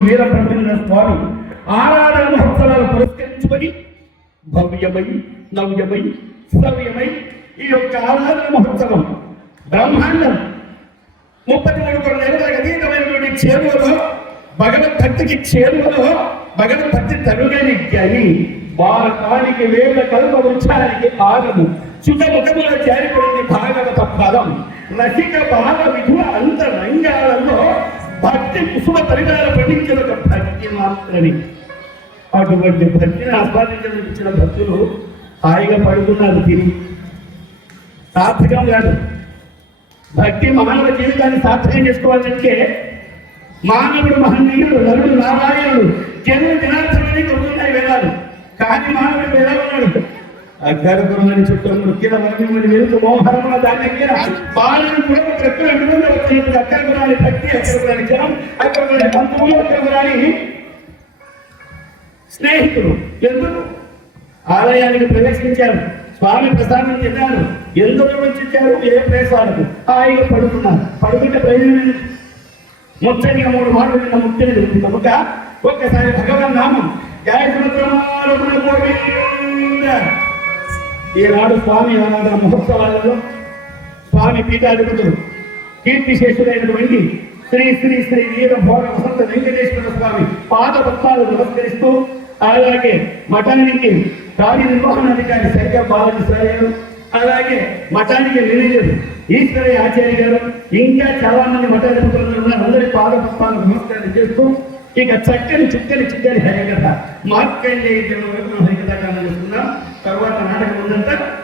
వీరబ్రహ్మేంద్ర స్వామి ఆరాధన మహోత్సవాలు పురస్కరించుకొని భవ్యమై నవ్యమై సవ్యమై ఈ యొక్క ఆరాధన మహోత్సవం బ్రహ్మాండం ముప్పది మూడు కొన్ని నెలలకు అతీతమైనటువంటి చేరువలో భగవద్భక్తికి చేరువలో భగవద్భక్తి తరుగని జ్ఞాని భారతానికి వేల కల్ప వృక్షానికి ఆగము సుఖ చేరిపోయింది భాగవత పదం రసిక బాల విధుల అంతరంగాలలో భక్తి కుసుమ పరిణాల పండించిన ఒక భక్తి మాత్రమే. అటువంటి భక్తిని ఆస్వాదించిన భక్తులు హాయిగా పడుతున్నారు తిరిగి సార్థకం కాదు. భక్తి మానవ జీవితాన్ని సార్థకం చేసుకోవాలంటే మానవుడు మహనీయుడు నరుడు నారాయణుడు జనుడు జనార్దనని కొడుతున్నాయి వేదాలు కానీ మానవుడు ఎలా అభ్యర్థులని చుట్టూ మృత్యుల వర్గముని వెలుగు మోహరముల దాని దగ్గర బాలను కూడా ప్రతి రెండు మంది వచ్చినప్పుడు అగ్రగురాని భక్తి కొనాలి జనం కొనాలి బంధువులు అక్కడ కొనాలి స్నేహితులు ఎందుకు ఆలయానికి ప్రవేశించారు స్వామి ప్రసాదం తిన్నారు ఎందుకు వచ్చించారు ఏ ప్రదేశాలకు హాయిగా పడుకున్నారు పడుకుంటే ప్రయోజనం ముచ్చటిగా మూడు మాటలు నిన్న ముక్తిని తెలుస్తుంది కనుక ఒక్కసారి భగవన్ నామం గాయత్రమారమున గోవింద ఈనాడు స్వామి ఆరాధన మహోత్సవాలలో స్వామి పీఠాధిపతులు కీర్తిశేషుడైనటువంటి శ్రీ శ్రీ శ్రీ వీర భోగ వసంత వెంకటేశ్వర స్వామి పాద పత్రాలు నమస్కరిస్తూ అలాగే మఠానికి కార్యనిర్వహణాధికారి శంకర్ బాలాజీ సార్ గారు అలాగే మఠానికి మేనేజర్ ఈశ్వరయ్య ఆచార్య గారు ఇంకా చాలా మంది మఠాధిపతులు ఉన్నారు. అందరి పాద పత్రాలకు నమస్కారం చేస్తూ ఇక చక్కని చిక్కని చిక్కని హరికథ మార్కండేయ హరికథ కాలం చేస్తున్నాం. తర్వాత నాటకం preguntar.